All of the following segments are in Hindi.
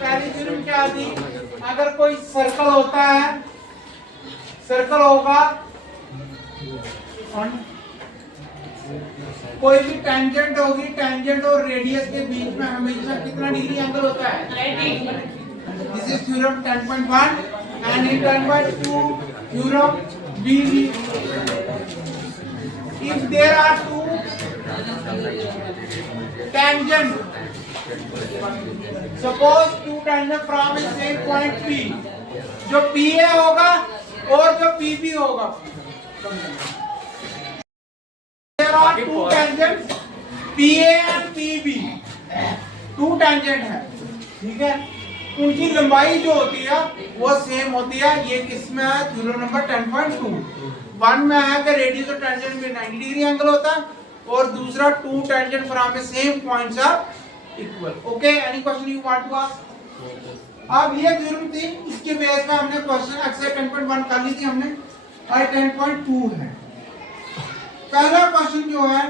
पहली थ्योरम क्या थी, अगर कोई सर्कल होता है, सर्कल होगा, कोई भी टेंजेंट होगी, टेंजेंट और रेडियस के बीच में हमेशा कितना डिग्री एंगल होता है? 90। This is theorem 10.1 and in 10.2 theorem BB. If there are two tangents, suppose two tangents from the same point P, जो PA होगा और जो PB होगा, there are two tangents PA and PB, two tangent है, ठीक है, उनकी लंबाई जो होती है वो सेम होती है। ये किसमें है? Theorem number 10.2। वन में है कि रेडियस और टेंजेंट में 90 डिग्री एंगल होता है, और दूसरा two tangent from the same points are equal. Okay, any question you want to ask? अब ये थ्योरम थी, इसके बेस पे हमने क्वेश्चन एक्सरसाइज 10.1 कर ली थी हमने, और 10.2 है। पहला क्वेश्चन जो है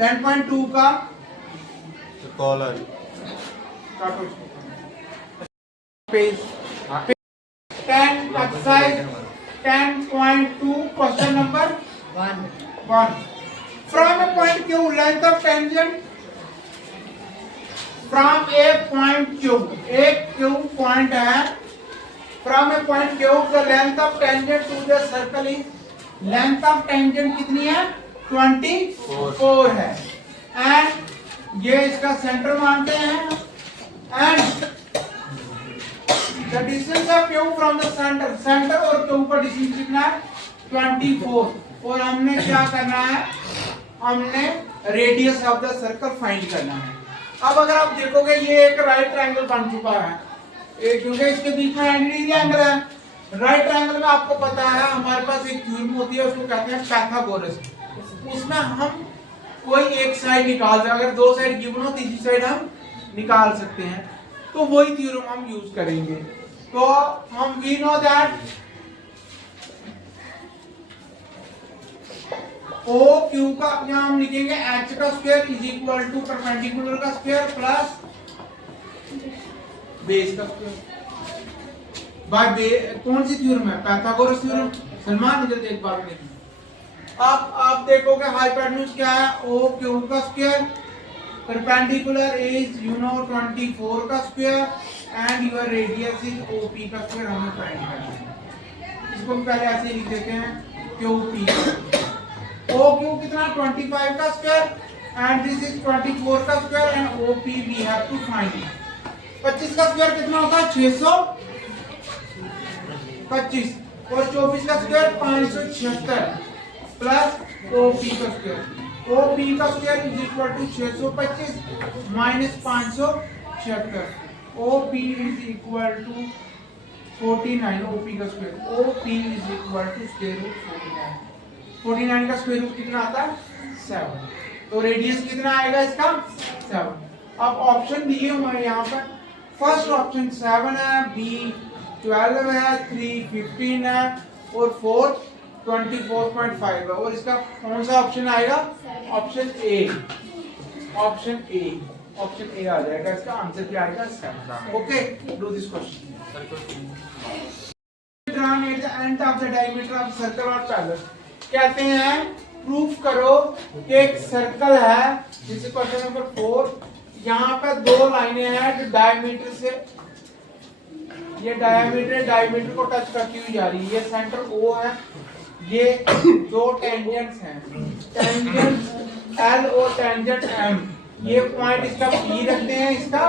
10.2 का, कॉलर page 10 exercise 10.2 question number 1 from a point Q length of tangent from a point Q, एक Q पॉइंट है, from a point Q the length of tangent to the circle is, length of tangent कितनी है? 24 है, एंड ये इसका सेंटर मानते हैं, and the distance of Q from the centre, centre और Q का डिस्टेंस कितना है? 24। और हमने क्या करना है? हमने radius of the circle find करना है। अब अगर आप देखोगे ये एक राइट ट्रायंगल बन चुका है, क्योंकि इसके बीच में 90 डिग्री एंगल है। राइट ट्रायंगल में आपको पता है हमारे पास एक थ्योरम होती है, उसको कहते हैं पाइथागोरस। उसमें हम कोई एक साइड निकाल सकते हैं, अगर दो साइड गिवन हो तीसरी साइड हम निकाल सकते हैं, तो वही थ्योरम हम यूज करेंगे। तो हम we know that O Q का यहाँ हम लिखेंगे एच का square is equal to perpendicular का स्क्वायर प्लस बेस का स्क्वायर बाय कौन सी थ्योरम है? Pythagoras theorem. सलमान इधर देख बात नहीं। आप देखोगे हाइपोटेन्यूज क्या है? ओ क्यू का square, perpendicular is you know 24 का square, and your radius is OP का स्क्वायर। हमें फाइंड करना है, इसको पहले ऐसे लिख देते हैं क्यूपी। ओ क्यू कितना? 25 का स्क्वायर, एंड दिस इज 24 का square, and OP we have to find. 25 का स्क्वायर कितना होता है? 625, और 24 का स्क्वायर 576 प्लस ओपी का स्क्वायर। ओपी का square is equal to 625 minus 576। OP is equal to 49, OP का square. OP is equal to square root 49। 49 का स्क्वायर रूट कितना आता है? 7। तो रेडियस कितना आएगा इसका? 7। अब ऑप्शन दिए हुए यहाँ पर, फर्स्ट ऑप्शन 7 है, बी 12 है, 3 15 है, और 4 24.5 है, और इसका कौन सा ऑप्शन आएगा? Option A. Option A, option A आ जाएगा, इसका आंसर क्या आएगा? 7। Okay, do this question. drawn at the end of the diameter of circle or parallel, कहते हैं प्रूफ करो कि एक सर्कल है, जैसे क्वेश्चन नंबर 4, यहाँ पे दो लाइनें हैं जो डायमीटर से, ये डायमीटर को टच करती हुई जा रही है, ये सेंटर O है, ये दो टेंजेंट्स हैं, टेंजेंट L और टेंजेंट M, ये पॉइंट इसका P रखते हैं, इसका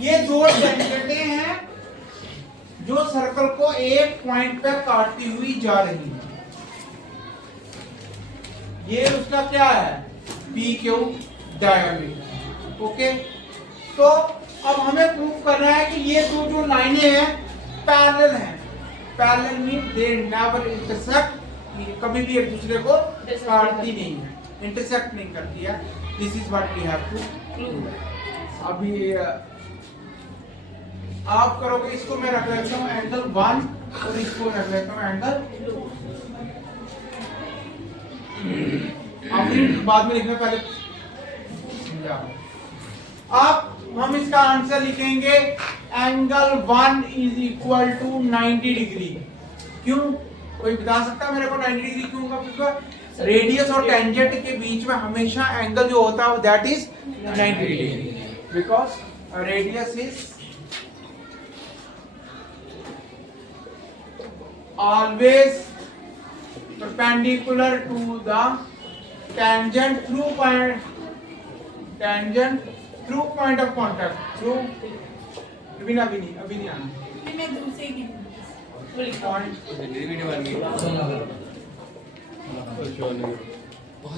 ये दो टेंजेंटें हैं जो सर्कल को एक पॉइंट पर काटती हुई जा रही है। ये उसका क्या है? P Q diameter. ओके, तो अब हमें प्रूफ करना है कि ये दो जो लाइनें हैं पैरेलल हैं। Parallel mean they never intersect, कभी भी एक दूसरे को काटती नहीं है, इंटरसेक्ट नहीं करती है। This is what we have to prove. अभी आप करोगे, इसको मैं रख लेता हूँ एंगल 1 और इसको रख लेता हूँ एंगल 2। आप बाद में लिखना, पहले अब हम इसका आंसर लिखेंगे angle 1 is equal to 90 degree. क्यों, कोई बता सकता है मेरे को 90 डिग्री क्यों होगा? क्योंकि रेडियस और टेंजेंट के बीच में हमेशा एंगल जो होता है that is 90 degree, because radius is always perpendicular to the tangent through point of contact through अभी नहीं आना मैं दूसरे की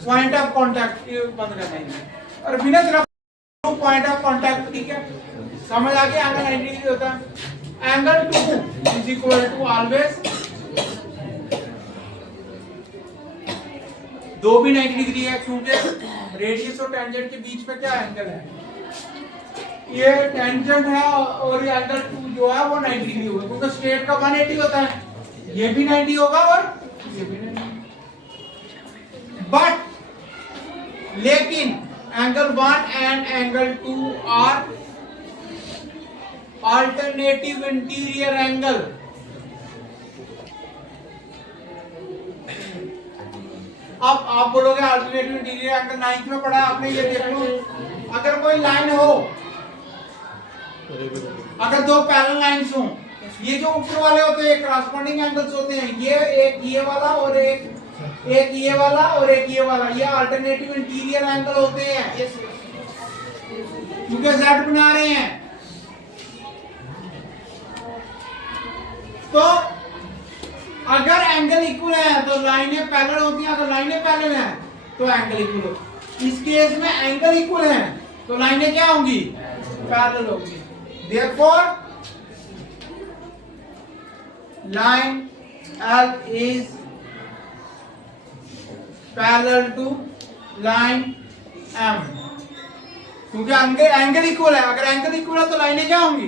पॉइंट ऑफ कॉन्टैक्ट बंद करना है और बिना तरफ पॉइंट ऑफ कॉन्टैक्ट। ठीक है, समझ आ गया? एंगल 90 डिग्री होता है। Angle 2 is equal to always, दो भी 90 डिग्री है क्योंकि रेडियस और टेंजेंट के बीच में क्या एंगल है, ये टेंजेंट है और ये एंगल 2 जो है वो 90 डिग्री होगा क्योंकि स्ट्रेट का 180 होता है, ये भी 90 होगा और ये भी 90। बट लेकिन angle 1 and angle 2 are alternative interior angle. अब आप बोलोगे अल्टरनेटिव इंटीरियर एंगल 9th में पढ़ा आपने, ये देख लो। अगर कोई लाइन हो, अगर दो पैरेलल लाइंस हो, ये जो ऊपर वाले होते हैं करस्पॉन्डिंग एंगल्स होते हैं, ये एक ये वाला और एक ये वाला और एक ये वाला, ये अल्टरनेटिव इंटीरियर एंगल होते हैं क्योंकि Z बना रहे हैं। तो अगर एंगल इक्वल है तो लाइनें पैरेलल होती हैं, अगर लाइनें पैरेलल हैं तो एंगल इक्वल हो। इस केस में एंगल इक्वल है तो लाइनें क्या होंगी? पैरेलल होंगी। Therefore line L is parallel to line M, क्योंकि एंगल इक्वल है। अगर एंगल इक्वल है तो लाइनें क्या होंगी?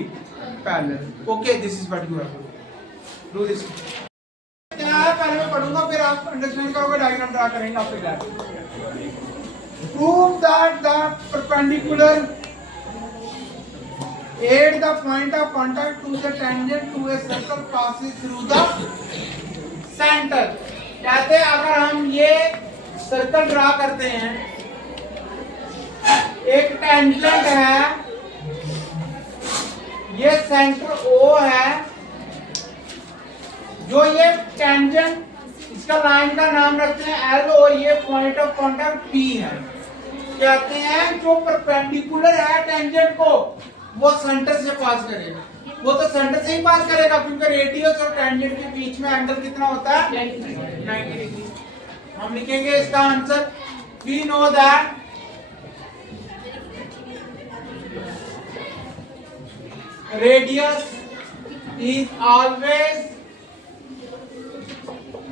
Parallel. Okay, this is what you have to do this. पहले मैं पढ़ूंगा फिर आप अंडरस्टैंड करोगे, डायग्राम ड्रा करेंगे आप prove that the perpendicular at the point of contact to the tangent to a circle passes through the centre. कहते हैं अगर हम ये सर्कल ड्रा करते हैं, एक टेंजेंट है, ये सेंटर O है, जो ये टेंजेंट, इसका लाइन का नाम रखते हैं L और ये पॉइंट ऑफ कांटेक्ट P है। कहते हैं जो परपेंडिकुलर है टेंजेंट को वो सेंटर से पास करेगा। वो तो सेंटर से ही पास करेगा क्योंकि रेडियस और टेंजेंट के बीच में एंगल कितना होता है? 90 डिग्री। हम लिखेंगे इसका answer, we know that radius is always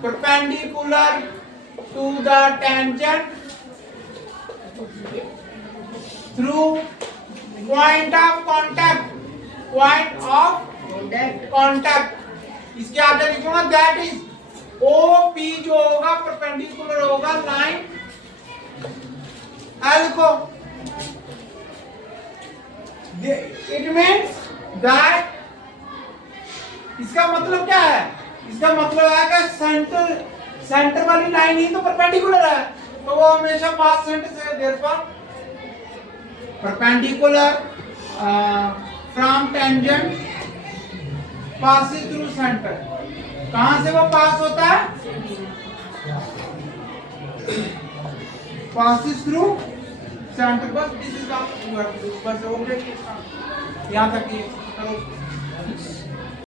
perpendicular to the tangent through point of contact, point of contact। इसके आगे लिखूंगा that is OP जो होगा perpendicular होगा लाइन L को। It means that, इसका मतलब क्या है? इसका मतलब है कि सेंटर वाली लाइन ही तो परपेंडिकुलर है तो वो हमेशा पास सेंटर से। Therefore perpendicular from tangent passes through centre. कहां से वो पास होता है? Passes through centre. बस दिस इज बस हो गया, यहां तक ये करो।